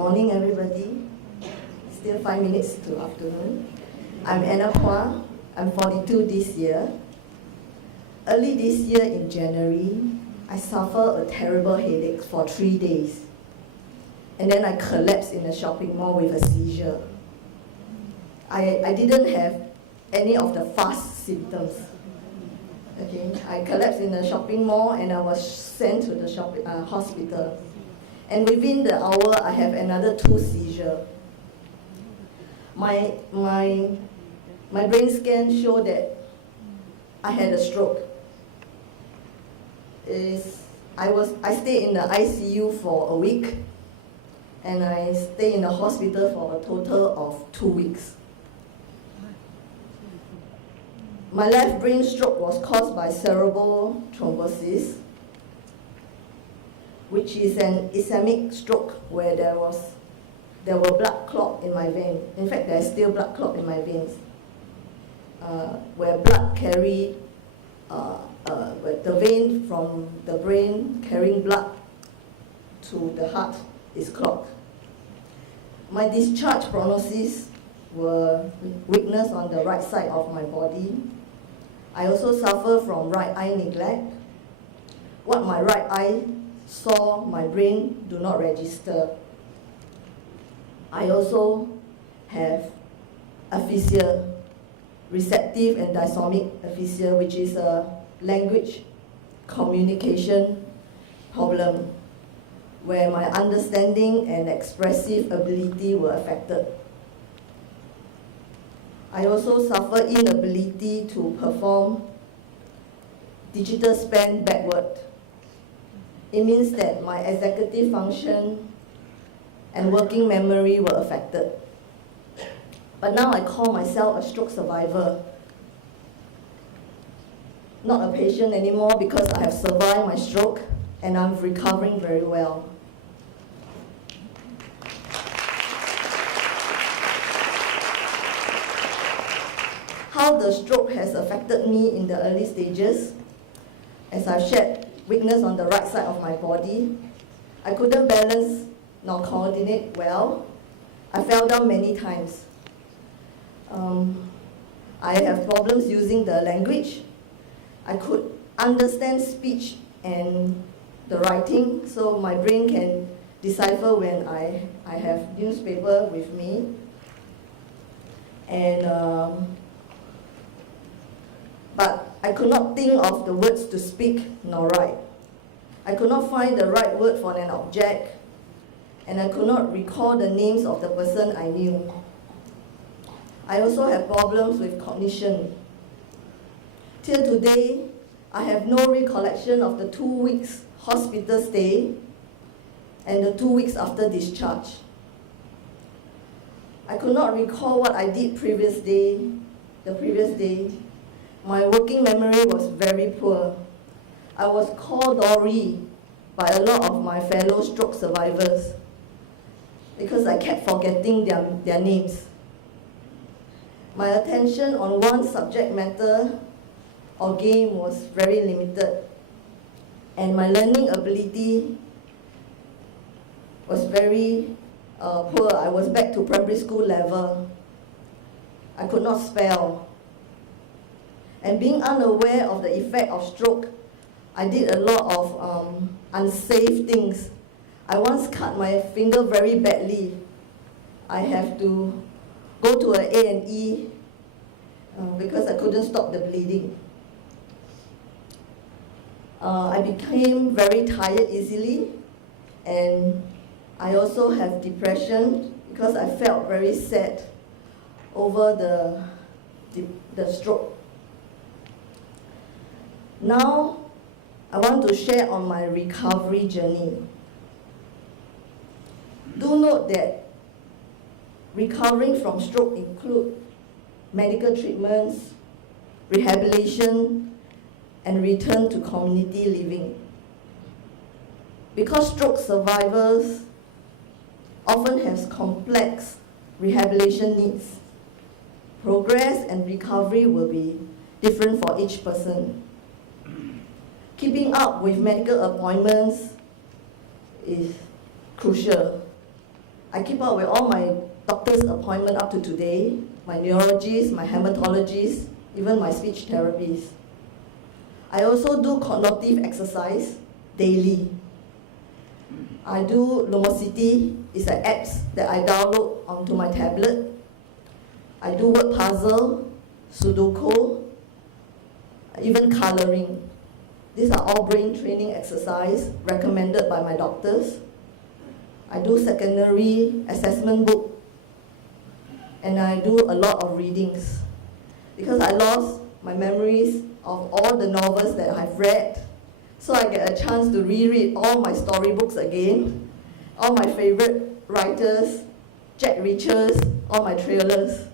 morning, everybody. Still 5 minutes to afternoon. I'm Puah. I'm 42 this year. Early this year in January, I suffered a terrible headache for 3 days. And then I collapsed in a shopping mall with a seizure. I didn't have any of the fast symptoms. Okay, I collapsed in a shopping mall and I was sent to the hospital. And within the hour, I have another 2 seizures. My brain scan showed that I had a stroke. I stayed in the ICU for a week, and I stayed in the hospital for a total of 2 weeks. My left brain stroke was caused by cerebral thrombosis, which is an ischemic stroke where there were blood clot in my vein. In fact, there's still blood clot in my veins, where blood carried, where the vein from the brain carrying blood to the heart is clogged. My discharge prognosis were weakness on the right side of my body. I also suffer from right eye neglect. What my right eye saw, my brain do not register. I also have aphasia, receptive and dysomic aphasia, which is a language communication problem where my understanding and expressive ability were affected. I also suffer inability to perform digital span backward. It means that my executive function and working memory were affected. But now I call myself a stroke survivor. Not a patient anymore because I have survived my stroke and I'm recovering very well. How the stroke has affected me in the early stages, as I've shared weakness on the right side of my body. I couldn't balance nor coordinate well. I fell down many times. I have problems using the language. I could understand speech and the writing, so my brain can decipher when I have newspaper with me. But I could not think of the words to speak nor write. I could not find the right word for an object, and I could not recall the names of the person I knew. I also have problems with cognition. Till today, I have no recollection of the 2 weeks hospital stay and the 2 weeks after discharge. I could not recall what I did the previous day. My working memory was very poor. I was called Dory by a lot of my fellow stroke survivors because I kept forgetting their names. My attention on one subject matter or game was very limited, and my learning ability was very poor. I was back to primary school level. I could not spell. And being unaware of the effect of stroke, I did a lot of unsafe things. I once cut my finger very badly. I have to go to an A&E because I couldn't stop the bleeding. I became very tired easily, and I also have depression because I felt very sad over the stroke. Now, I want to share on my recovery journey. Do note that recovering from stroke includes medical treatments, rehabilitation, and return to community living. Because stroke survivors often have complex rehabilitation needs, progress and recovery will be different for each person. Keeping up with medical appointments is crucial. I keep up with all my doctor's appointments up to today, my neurologist, my hematologist, even my speech therapist. I also do cognitive exercise daily. I do Lumosity, it's an app that I download onto my tablet. I do word puzzle, Sudoku, even coloring. These are all brain training exercise recommended by my doctors. I do secondary assessment book, and I do a lot of readings. Because I lost my memories of all the novels that I've read, so I get a chance to reread all my storybooks again, all my favorite writers, Jack Reachers, all my thrillers.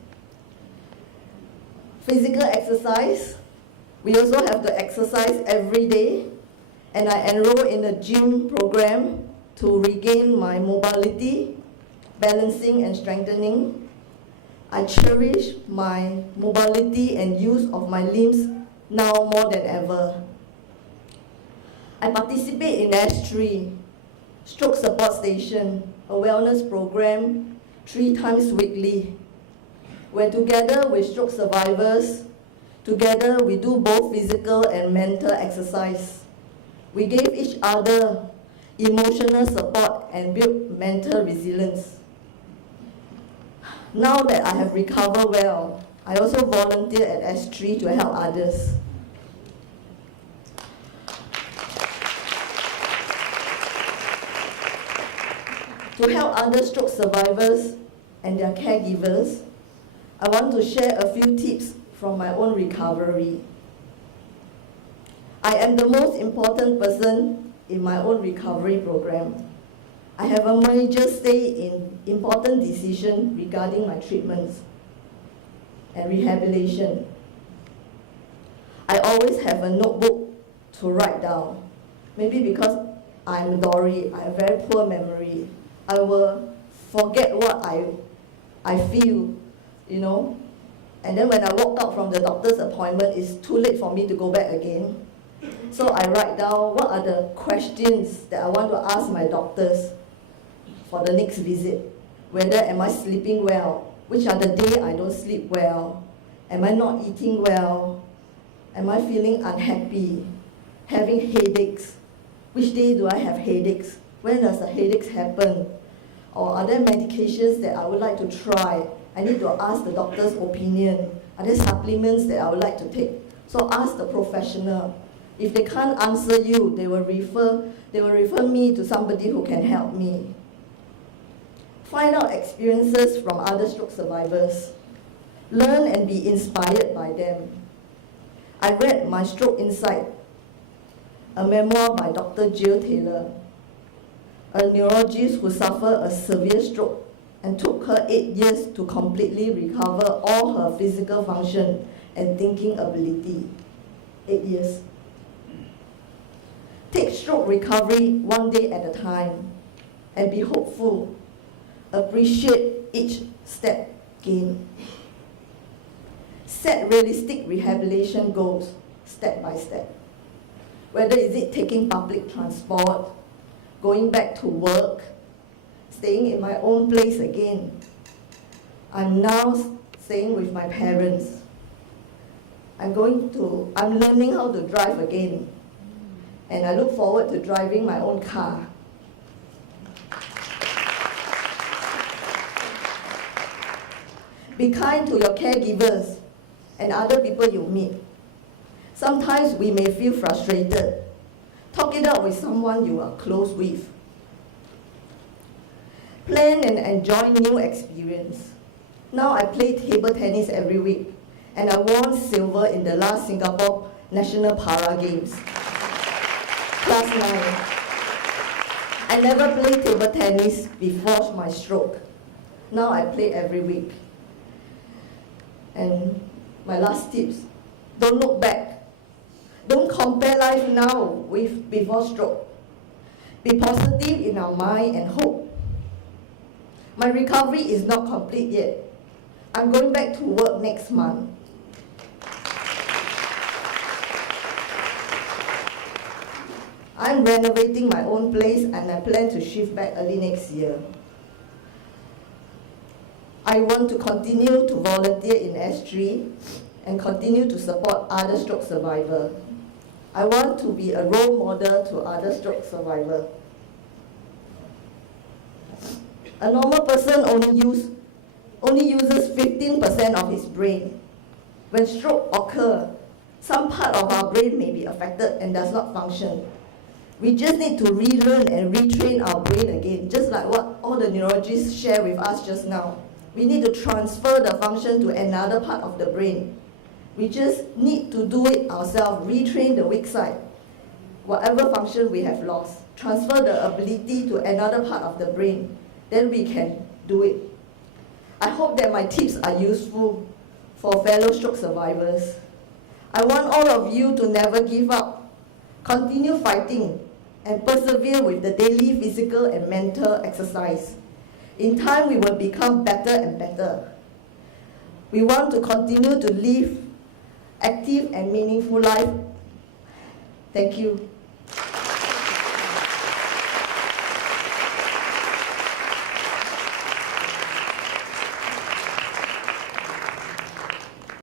Physical exercise, we also have to exercise every day, and I enroll in a gym program to regain my mobility, balancing and strengthening. I cherish my mobility and use of my limbs now more than ever. I participate in S3, Stroke Support Station, a wellness program 3 times weekly. We're together with stroke survivors. Together we do both physical and mental exercise. We give each other emotional support and build mental resilience. Now that I have recovered well, I also volunteer at S3 to help others. To help other stroke survivors and their caregivers, I want to share a few tips from my own recovery. I am the most important person in my own recovery program. I have a major say in important decisions regarding my treatments and rehabilitation. I always have a notebook to write down. Maybe because I'm Dory, I have very poor memory. I will forget what I feel, you know. And then when I walk out from the doctor's appointment, it's too late for me to go back again. So I write down what are the questions that I want to ask my doctors for the next visit. Whether am I sleeping well? Which are the days I don't sleep well? Am I not eating well? Am I feeling unhappy? Having headaches? Which day do I have headaches? When does the headaches happen? Or are there medications that I would like to try? I need to ask the doctor's opinion. Are there supplements that I would like to take? So ask the professional. If they can't answer you, they will refer me to somebody who can help me. Find out experiences from other stroke survivors. Learn and be inspired by them. I read My Stroke Insight, a memoir by Dr. Jill Taylor, a neurologist who suffered a severe stroke and took her 8 years to completely recover all her physical function and thinking ability. 8 years. Take stroke recovery one day at a time and be hopeful. Appreciate each step gained. Set realistic rehabilitation goals step by step. Whether is it taking public transport, going back to work, staying in my own place again. I'm now staying with my parents. I'm learning how to drive again. And I look forward to driving my own car. Be kind to your caregivers and other people you meet. Sometimes we may feel frustrated. Talk it out with someone you are close with. Plan and enjoy new experience. Now I play table tennis every week, and I won silver in the last Singapore National Para Games. Class 9. I never played table tennis before my stroke. Now I play every week. And my last tips, don't look back. Don't compare life now with before stroke. Be positive in our mind and hope. My recovery is not complete yet. I'm going back to work next month. I'm renovating my own place and I plan to shift back early next year. I want to continue to volunteer in S3 and continue to support other stroke survivors. I want to be a role model to other stroke survivors. A normal person only uses 15% of his brain. When stroke occurs, some part of our brain may be affected and does not function. We just need to relearn and retrain our brain again, just like what all the neurologists share with us just now. We need to transfer the function to another part of the brain. We just need to do it ourselves, retrain the weak side. Whatever function we have lost, transfer the ability to another part of the brain, then we can do it. I hope that my tips are useful for fellow stroke survivors. I want all of you to never give up, continue fighting, and persevere with the daily physical and mental exercise. In time, we will become better and better. We want to continue to live active and meaningful life. Thank you.